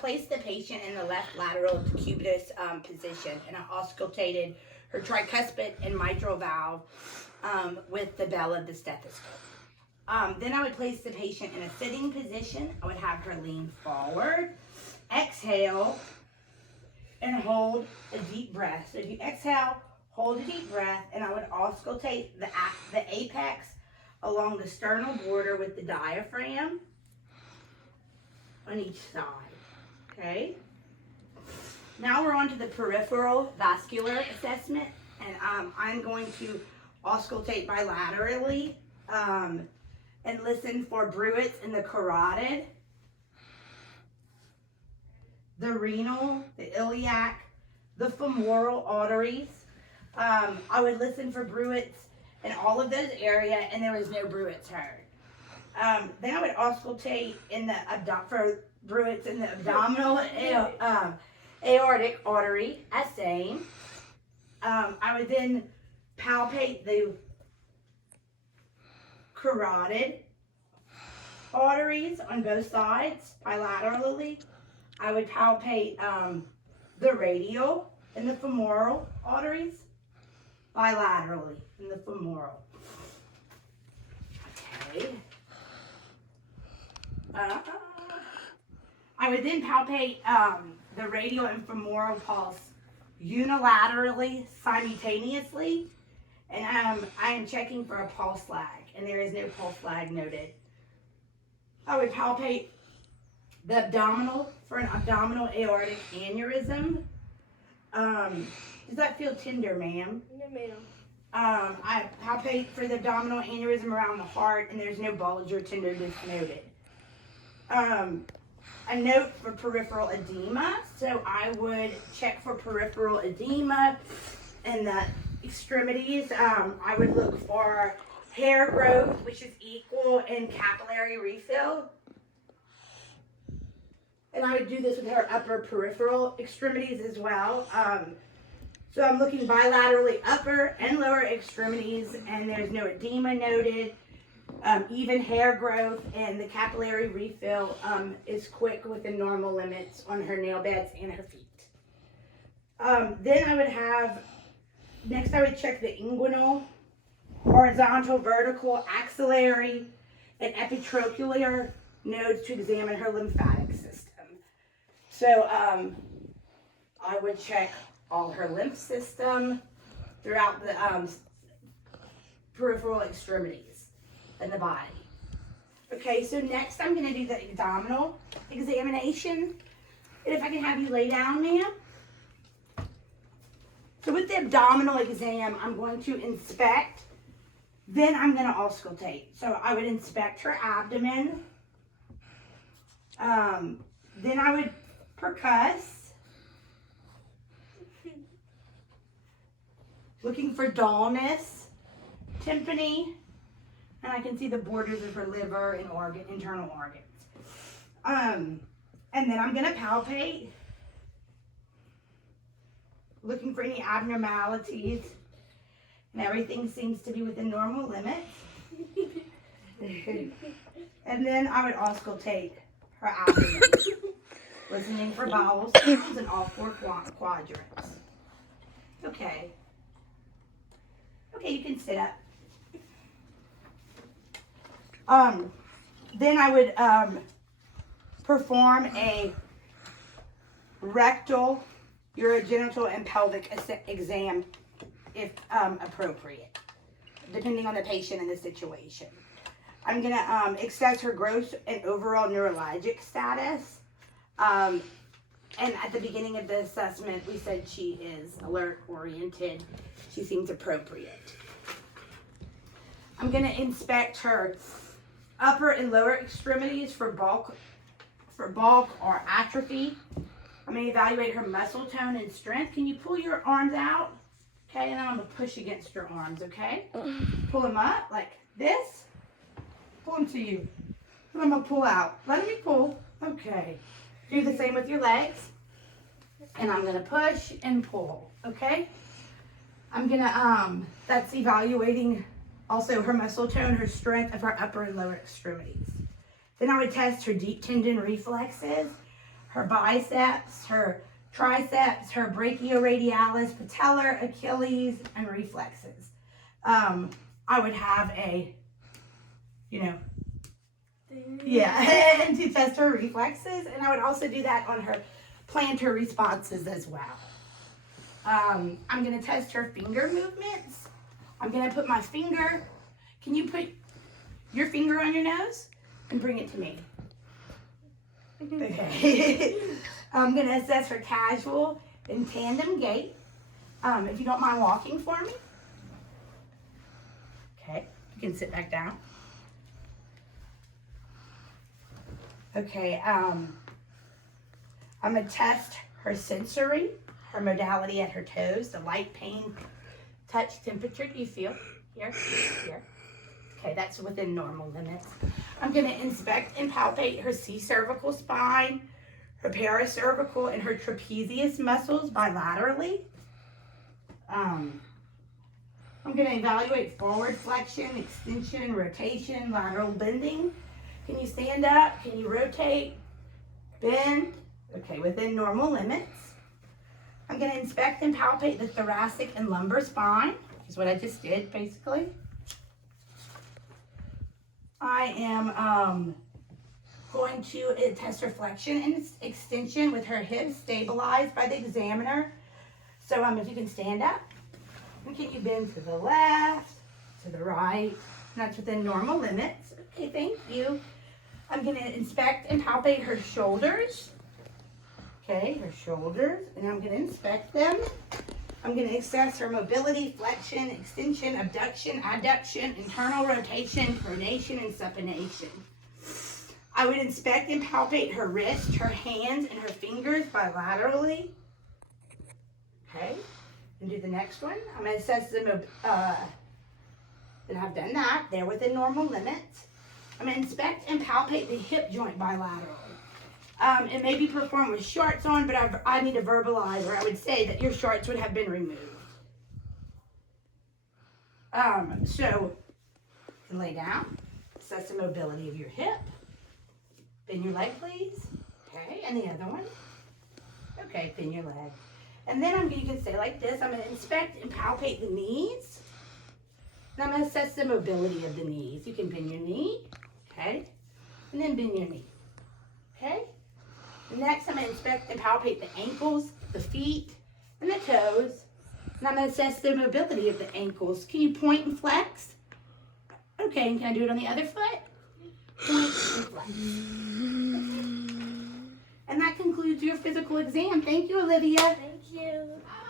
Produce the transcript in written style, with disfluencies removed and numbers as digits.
Place the patient in the left lateral decubitus position, and I auscultated her tricuspid and mitral valve with the bell of the stethoscope. Then I would place the patient in a sitting position. I would have her lean forward, exhale, and hold a deep breath. So if you exhale, hold a deep breath, and I would auscultate the apex along the sternal border with the diaphragm on each side. Okay. Now we're on to the peripheral vascular assessment, and I'm going to auscultate bilaterally and listen for bruits in the carotid, the renal, the iliac, the femoral arteries. I would listen for bruits in all of those areas, and there was no bruits heard. Then I would auscultate in the for bruits in the abdominal aortic artery, as same. I would then palpate the carotid arteries on both sides bilaterally. I would palpate the radial and the femoral arteries bilaterally in the femoral. Okay. I would then palpate the radial and femoral pulse unilaterally, simultaneously, and I am checking for a pulse lag, and there is no pulse lag noted. I would palpate the abdominal for an abdominal aortic aneurysm. Does that feel tender, ma'am? No, ma'am. I palpate for the abdominal aneurysm around the heart, and there's no bulge or tenderness noted. A note for peripheral edema. So I would check for peripheral edema in the extremities. I would look for hair growth, which is equal in capillary refill. And I would do this with her upper peripheral extremities as well. So I'm looking bilaterally upper and lower extremities, and there's no edema noted. Even hair growth, and the capillary refill is quick within normal limits on her nail beds and her feet. Then I would have, next I would check the inguinal, horizontal, vertical, axillary, and epitrochlear nodes to examine her lymphatic system. So I would check all her lymph system throughout the peripheral extremities in the body. Okay, so next I'm going to do the abdominal examination. And if I can have you lay down, ma'am. So with the abdominal exam, I'm going to inspect, then I'm going to auscultate. So I would inspect her abdomen. Then I would percuss, looking for dullness, tympany, and I can see the borders of her liver and internal organs. And then I'm going to palpate, looking for any abnormalities, and everything seems to be within normal limits. And then I would auscultate her abdomen, listening for bowel sounds in all four quadrants. Okay. Okay, you can sit up. Then I would perform a rectal, urogenital, and pelvic exam if appropriate, depending on the patient and the situation. I'm going to assess her gross and overall neurologic status. And at the beginning of the assessment, we said she is alert, oriented. She seems appropriate. I'm going to inspect her upper and lower extremities for bulk or atrophy. I'm going to evaluate her muscle tone and strength. Can you pull your arms out? Okay, and then I'm going to push against your arms, okay? Pull them up like this. Pull them to you. And I'm going to pull out. Let me pull. Okay. Do the same with your legs. And I'm going to push and pull, okay? I'm going to, that's evaluating also her muscle tone, her strength of her upper and lower extremities. Then I would test her deep tendon reflexes. her biceps, her triceps, her brachioradialis, patellar, Achilles, and reflexes. I would have a, and to test her reflexes, and I would also do that on her plantar responses as well. I'm going to test her finger movements. I'm going to put my finger, can you put your finger on your nose and bring it to me? Okay. I'm going to assess her casual and tandem gait. If you don't mind walking for me. Okay, you can sit back down. Okay, I'm going to test her sensory, her modality at her toes, the light, pain, touch, temperature. Do you feel? Here, here. Okay, that's within normal limits. I'm going to inspect and palpate her C-cervical spine, her paracervical, and her trapezius muscles bilaterally. I'm going to evaluate forward flexion, extension, rotation, lateral bending. Can you stand up? Can you rotate? Bend? Okay, within normal limits. I'm going to inspect and palpate the thoracic and lumbar spine, which is what I just did, basically. I am going to test her flexion and extension with her hips stabilized by the examiner. So if you can stand up, and can you bend to the left, to the right? That's within normal limits. Okay, thank you. I'm going to inspect and palpate her shoulders. Okay, her shoulders, and I'm going to inspect them. I'm going to assess her mobility, flexion, extension, abduction, adduction, internal rotation, pronation, and supination. I would inspect and palpate her wrist, her hands, and her fingers bilaterally. Okay, and do the next one. I'm going to assess them, and I've done that. They're within normal limits. I'm going to inspect and palpate the hip joint bilaterally. It may be performed with shorts on, but I need to verbalize, or I would say that your shorts would have been removed. So, you can lay down, assess the mobility of your hip. Bend your leg, please. Okay, and the other one. Okay, bend your leg. And then you can say like this, I'm going to inspect and palpate the knees. And I'm going to assess the mobility of the knees. You can bend your knee, okay, and then bend your knee, okay. Next, I'm going to inspect and palpate the ankles, the feet, and the toes. And I'm going to assess the mobility of the ankles. Can you point and flex? Okay, and can I do it on the other foot? Point and flex. Okay. And that concludes your physical exam. Thank you, Olivia. Thank you.